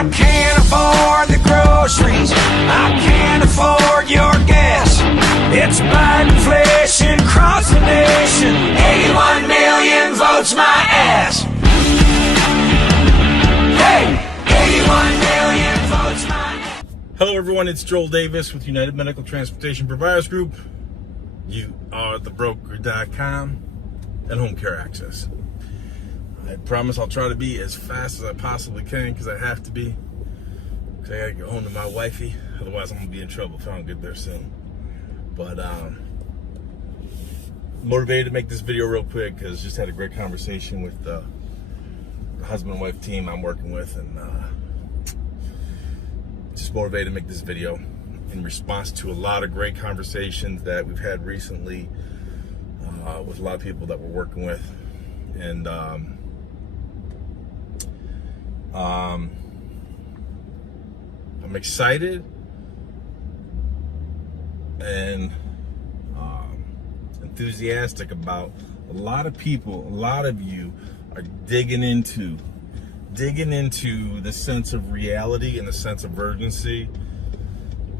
I can't afford the groceries, I can't afford your gas. It's Biden inflation across the nation. 81 million votes my ass. Hey, 81 million votes my ass. Hello everyone, it's Joel Davis with United Medical Transportation Providers Group. You are the broker.com and Home Care Access. I promise I'll try to be as fast as I possibly can because I have to be. Because I gotta get home to my wifey. Otherwise I'm gonna be in trouble if I don't get there soon. But motivated to make this video real quick because just had a great conversation with the husband and wife team I'm working with, and just motivated to make this video in response to a lot of great conversations that we've had recently with a lot of people that we're working with. And I'm excited and enthusiastic about a lot of people, a lot of you are digging into the sense of reality and the sense of urgency.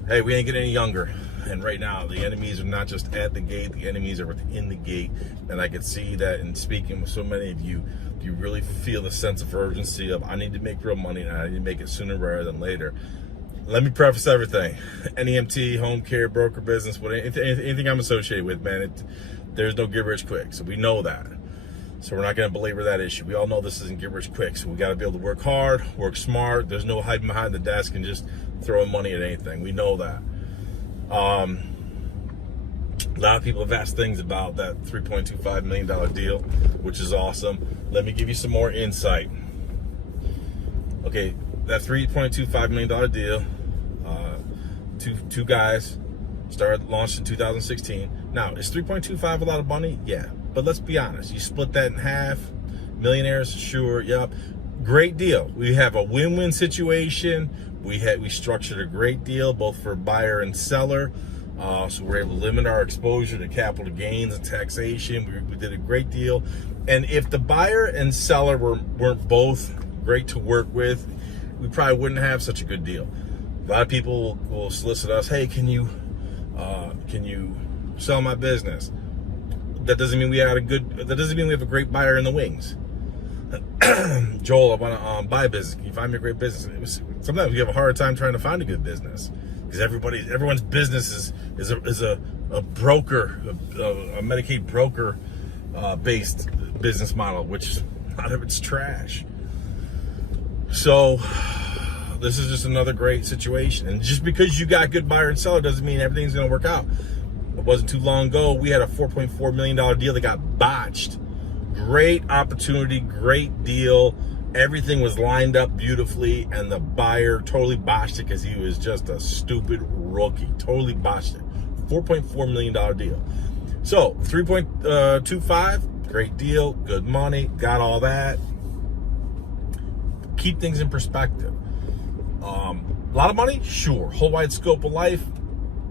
Hey, we ain't getting any younger. And right now, the enemies are not just at the gate, the enemies are within the gate. And I can see that in speaking with so many of you, you really feel the sense of urgency of, I need to make real money and I need to make it sooner rather than later. Let me preface everything. NEMT, home care, broker business, anything I'm associated with, man, there's no get rich quick. So we know that. So we're not going to belabor that issue. We all know this isn't get rich quick. So we got to be able to work hard, work smart. There's no hiding behind the desk and just throwing money at anything. We know that. A lot of people have asked things about that $3.25 million deal, which is awesome. Let me give you some more insight. Okay, that $3.25 million deal, two guys launched in 2016. Now, is 3.25 a lot of money? Yeah, but let's be honest. You split that in half. Millionaires, sure, yep. Great deal. We have a win-win situation. We structured a great deal both for buyer and seller, so we're able to limit our exposure to capital gains and taxation. We did a great deal, and if the buyer and seller weren't both great to work with, we probably wouldn't have such a good deal. A lot of people will solicit us, hey, can you sell my business? That doesn't mean we have a great buyer in the wings. Joel, I want to buy a business. Can you find me a great business? Sometimes we have a hard time trying to find a good business because everyone's business is a broker, a Medicaid broker based business model, which a lot of it's trash. So this is just another great situation. And just because you got good buyer and seller doesn't mean everything's going to work out. It wasn't too long ago, we had a $4.4 million deal that got botched. Great opportunity, great deal. Everything was lined up beautifully, and the buyer totally botched it because he was just a stupid rookie. Totally botched it. $4.4 million deal. So 3.25, great deal, good money, got all that. Keep things in perspective. A lot of money? Sure. Whole wide scope of life?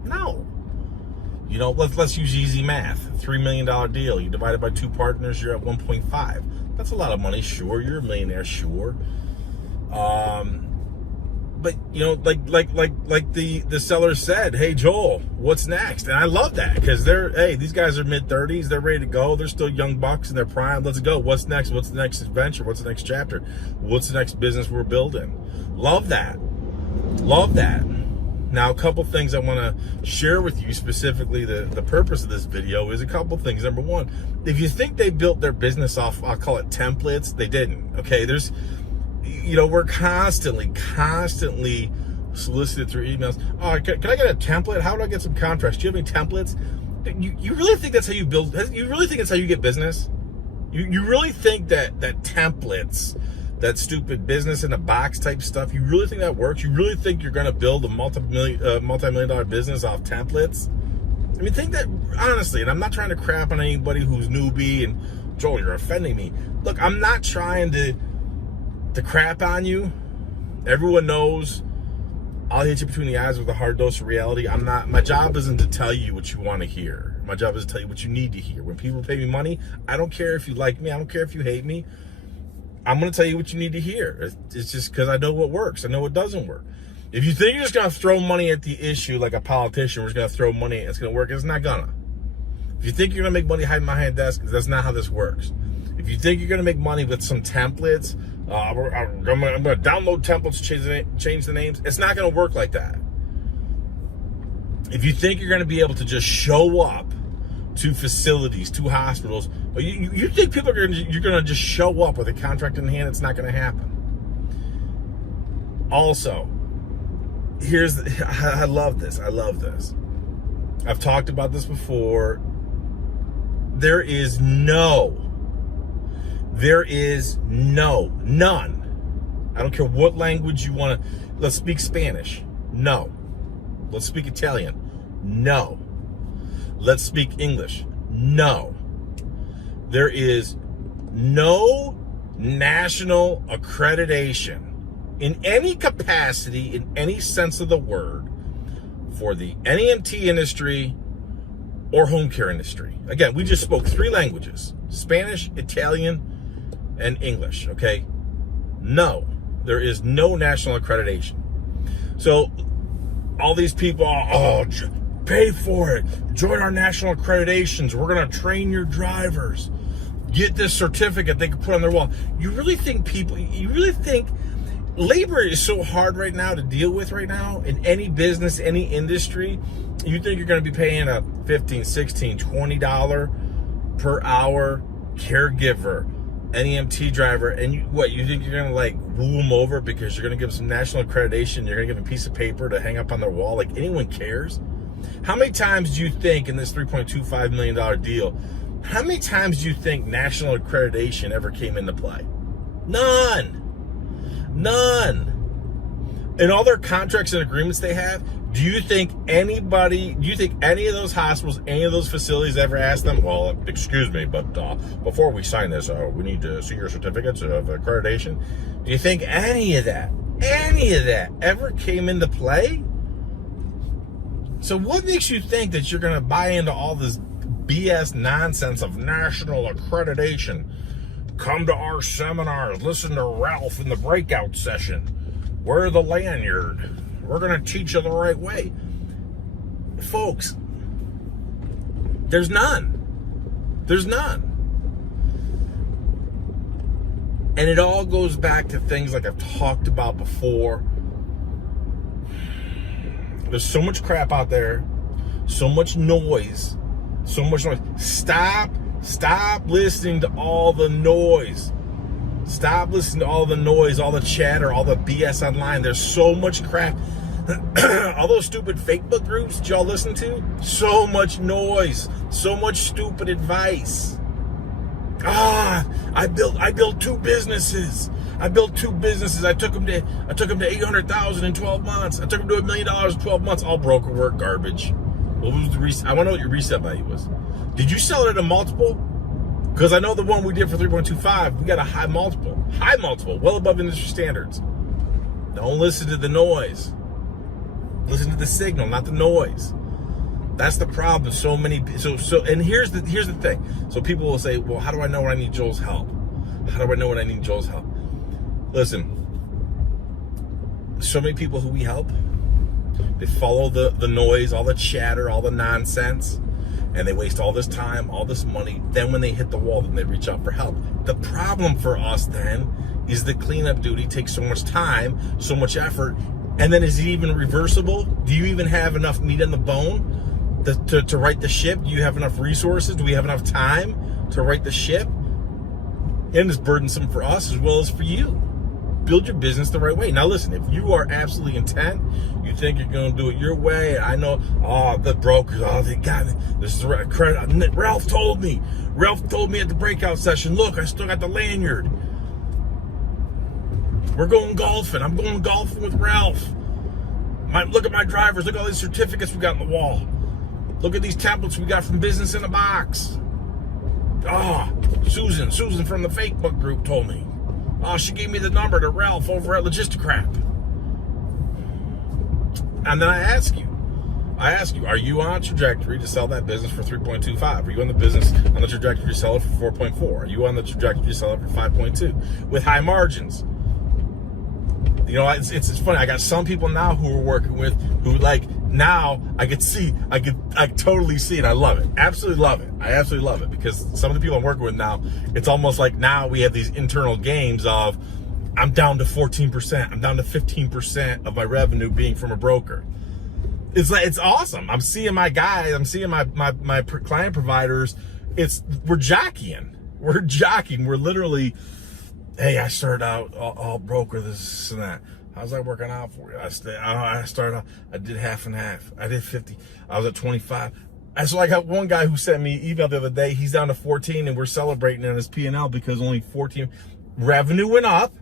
No. You know, let's use easy math. $3 million deal. You divide it by two partners, you're at 1.5. That's a lot of money. Sure, you're a millionaire. Sure. But you know, like the seller said, hey Joel, what's next? And I love that because these guys are mid-30s. They're ready to go. They're still young bucks in their prime. Let's go. What's next? What's the next adventure? What's the next chapter? What's the next business we're building? Love that. Love that. Now, a couple things I want to share with you specifically. The purpose of this video is a couple things. Number one, if you think they built their business off, I'll call it templates, they didn't. Okay, we're constantly solicited through emails. Oh, can I get a template? How do I get some contracts? Do you have any templates? You really think that's how you build? You really think that's how you get business? You really think that templates, that stupid business in a box type stuff, you really think that works? You really think you're going to build a multi-million dollar business off templates? I mean, think that honestly, and I'm not trying to crap on anybody who's newbie, and Joel, you're offending me. Look, I'm not trying to crap on you. Everyone knows I'll hit you between the eyes with a hard dose of reality. My job isn't to tell you what you want to hear. My job is to tell you what you need to hear. When people pay me money, I don't care if you like me. I don't care if you hate me. I'm going to tell you what you need to hear. It's just because I know what works. I know what doesn't work. If you think you're just going to throw money at the issue like a politician, we're just going to throw money and it's going to work, it's not going to. If you think you're going to make money hiding behind a desk, that's not how this works. If you think you're going to make money with some templates, I'm going to download templates, change the names, it's not going to work like that. If you think you're going to be able to just show up to facilities, to hospitals, but you think people are you're going to just show up with a contract in hand, it's not going to happen. Also, I love this. I've talked about this before. There is none. I don't care what language you want to. Let's speak Spanish. No. Let's speak Italian. No. Let's speak English. No. There is no national accreditation in any capacity, in any sense of the word, for the NEMT industry or home care industry. Again, we just spoke 3 languages: Spanish, Italian, and English, okay? No, there is no national accreditation. So all these people, pay for it. Join our national accreditations. We're going to train your drivers. Get this certificate they can put on their wall. You really think labor is so hard right now to deal with right now in any business, any industry? You think you're going to be paying a $15, $16, $20 per hour caregiver, NEMT driver, and you think you're going to like woo them over because you're going to give them some national accreditation, you're going to give them a piece of paper to hang up on their wall? Like, anyone cares? How many times do you think in this $3.25 million deal, how many times do you think national accreditation ever came into play? None. In all their contracts and agreements they have, do you think any of those hospitals, any of those facilities ever asked them, well, excuse me, but before we sign this, we need to see your certificates of accreditation? Do you think any of that ever came into play? So what makes you think that you're going to buy into all this BS nonsense of national accreditation? Come to our seminars, listen to Ralph in the breakout session. Wear the lanyard. We're going to teach you the right way. Folks, there's none. And it all goes back to things like I've talked about before. There's so much crap out there, so much noise. Stop listening to all the noise. Stop listening to all the noise, all the chatter, all the BS online. There's so much crap. All those stupid fake book groups that y'all listen to, so much noise, so much stupid advice. I built 2 businesses. I took them to 800,000 in 12 months. I took them to $1 million in 12 months. All broker work, garbage. What was the I want to know what your reset value was. Did you sell it at a multiple? Because I know the one we did for 3.25, we got a high multiple, well above industry standards. Don't listen to the noise. Listen to the signal, not the noise. That's the problem. And here's the thing. So people will say, well, how do I know when I need Joel's help? Listen, so many people who we help, they follow the noise, all the chatter, all the nonsense, and they waste all this time, all this money. Then when they hit the wall, then they reach out for help. The problem for us then is the cleanup duty takes so much time, so much effort, and then is it even reversible? Do you even have enough meat on the bone to right the ship? Do you have enough resources? Do we have enough time to right the ship? And it's burdensome for us as well as for you. Build your business the right way. Now listen, if you are absolutely intent, you think you're going to do it your way. I know, the brokers, they got it. This is the right credit. Ralph told me at the breakout session, look, I still got the lanyard. We're going golfing. I'm going golfing with Ralph. Look at my drivers. Look at all these certificates we got on the wall. Look at these templates we got from Business in a Box. Susan from the fake book group told me. She gave me the number to Ralph over at Logisticrap. And then I ask you, I ask you, are you on a trajectory to sell that business for 3.25? Are you on the trajectory to sell it for 4.4? Are you on the trajectory to sell it for 5.2 with high margins? You know, it's funny. I got some people now who we're working with who, like, now I totally see it. I love it. Absolutely love it. I absolutely love it, because some of the people I'm working with now, it's almost like now we have these internal games of, I'm down to 14%. I'm down to 15% of my revenue being from a broker. It's awesome. I'm seeing my guys. I'm seeing my client providers. We're jockeying. We're literally, hey, I started out all broker, this and that. How's that working out for you? I started out, I did half and half. I did 50. I was at 25. So I got one guy who sent me an email the other day. He's down to 14, and we're celebrating on his P&L because only 14. Revenue went up,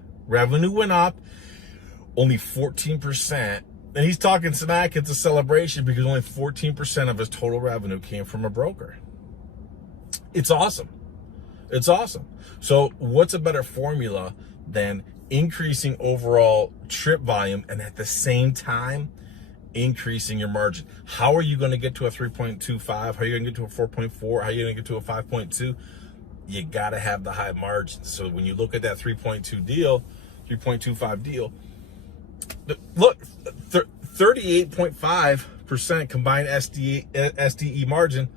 only 14%. And he's talking smack. It's a celebration because only 14% of his total revenue came from a broker. It's awesome. It's awesome. So what's a better formula than increasing overall trip volume and at the same time increasing your margin? How are you going to get to a 3.25? How are you going to get to a 4.4? How are you going to get to a 5.2? You got to have the high margins. So when you look at that 3.25 deal, look, 38.5% combined SDE margin.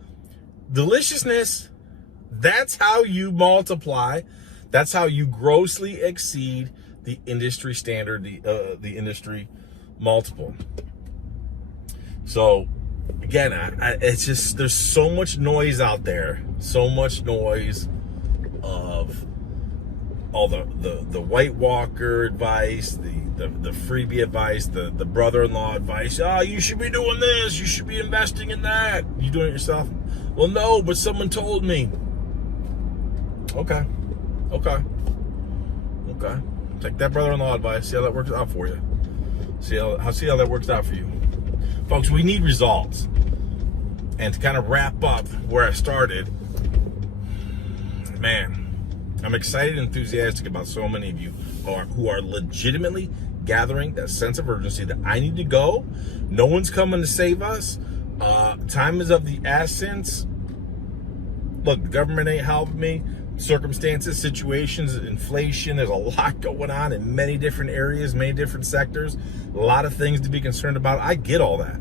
Deliciousness. That's how you multiply. That's how you grossly exceed the industry standard, the industry multiple. So again, it's just, there's so much noise out there, so much noise of all the White Walker advice, the freebie advice, the brother-in-law advice. Oh, you should be doing this. You should be investing in that. You doing it yourself? Well, no, but someone told me. Okay. Take that brother-in-law advice. See how that works out for you. See how that works out for you. Folks, we need results. And to kind of wrap up where I started, man, I'm excited and enthusiastic about so many of you who are legitimately gathering that sense of urgency that I need to go. No one's coming to save us. Time is of the essence. Look, the government ain't helping me. Circumstances, situations, inflation, there's a lot going on in many different areas, many different sectors, a lot of things to be concerned about. I get all that.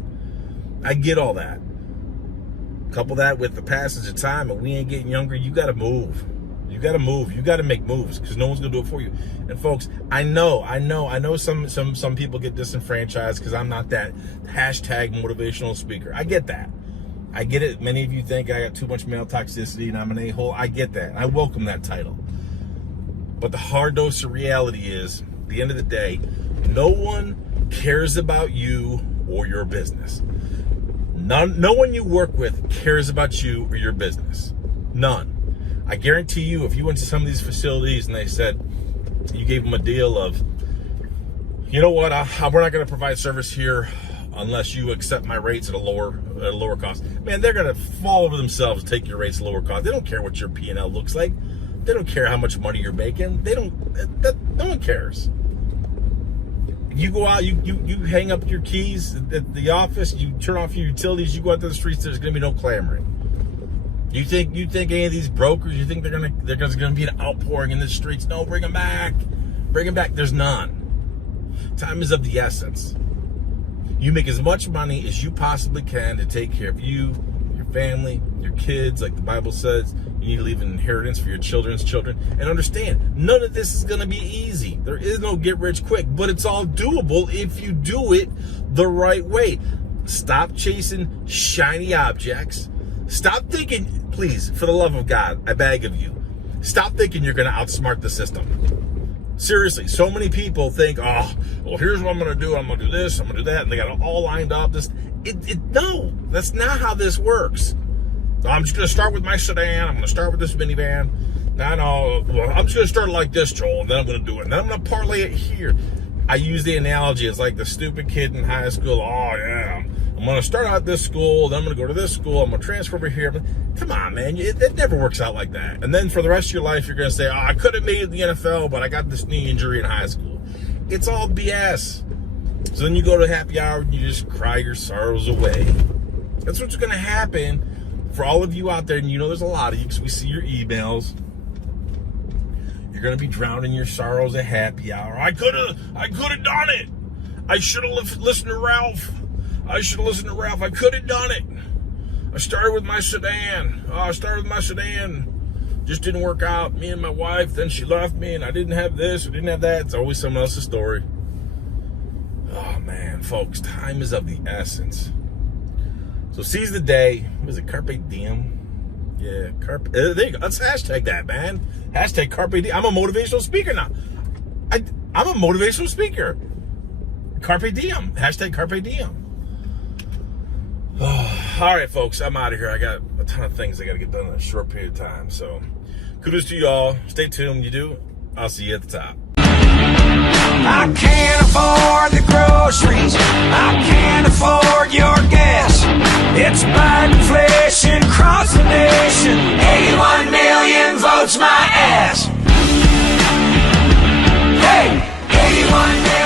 Couple that with the passage of time, and we ain't getting younger. You got to move. You got to make moves, because no one's gonna do it for you. And folks, I know some people get disenfranchised because I'm not that hashtag motivational speaker. I get that. I get it. Many of you think I got too much male toxicity and I'm an a-hole. I get that. I welcome that title. But the hard dose of reality is, at the end of the day, no one cares about you or your business. No one you work with cares about you or your business. None. I guarantee you, if you went to some of these facilities and they said, you gave them a deal of, you know what, we're not going to provide service here unless you accept my rates at a lower cost. Man, they're gonna fall over themselves to take your rates at lower cost. They don't care what your P&L looks like. They don't care how much money you're making. No one cares. You go out, you hang up your keys at the office, you turn off your utilities, you go out to the streets, there's gonna be no clamoring. You think any of these brokers, you think there's gonna be an outpouring in the streets? No, bring them back. There's none. Time is of the essence. You make as much money as you possibly can to take care of you, your family, your kids. Like the Bible says, you need to leave an inheritance for your children's children. And understand, none of this is going to be easy. There is no get rich quick, but it's all doable if you do it the right way. Stop chasing shiny objects. Stop thinking, please, for the love of God, I beg of you, stop thinking you're going to outsmart the system. Seriously, so many people think, oh, well, here's what I'm going to do. I'm going to do this. I'm going to do that. And they got it all lined up. No, that's not how this works. So I'm just going to start with my sedan. I'm going to start with this minivan. No, well, I'm just going to start like this, Joel, and then I'm going to do it. And then I'm going to parlay it here. I use the analogy. It's like the stupid kid in high school. Oh, yeah, I'm going to start out at this school. Then I'm going to go to this school. I'm going to transfer over here. But come on, man. It never works out like that. And then for the rest of your life, you're going to say, oh, I could have made it in the NFL, but I got this knee injury in high school. It's all BS. So then you go to happy hour and you just cry your sorrows away. That's what's going to happen for all of you out there. And you know there's a lot of you because we see your emails. You're going to be drowning your sorrows at happy hour. I could have done it. I should have listened to Ralph. I could have done it. I started with my sedan. Just didn't work out. Me and my wife, then she left me and I didn't have this, I didn't have that. It's always someone else's story. Oh man, folks, time is of the essence. So seize the day. Was it Carpe Diem? Yeah, Carpe. There you go. Let's hashtag that, man. Hashtag Carpe Diem. I'm a motivational speaker now. I'm a motivational speaker. Carpe Diem. Hashtag Carpe Diem. Oh, all right, folks, I'm out of here. I got a ton of things I got to get done in a short period of time. So kudos to y'all. Stay tuned. When you do, I'll see you at the top. I can't afford the groceries. I can't afford your gas. It's Biden inflation across the nation. 81 million votes my ass. Hey, 81 million.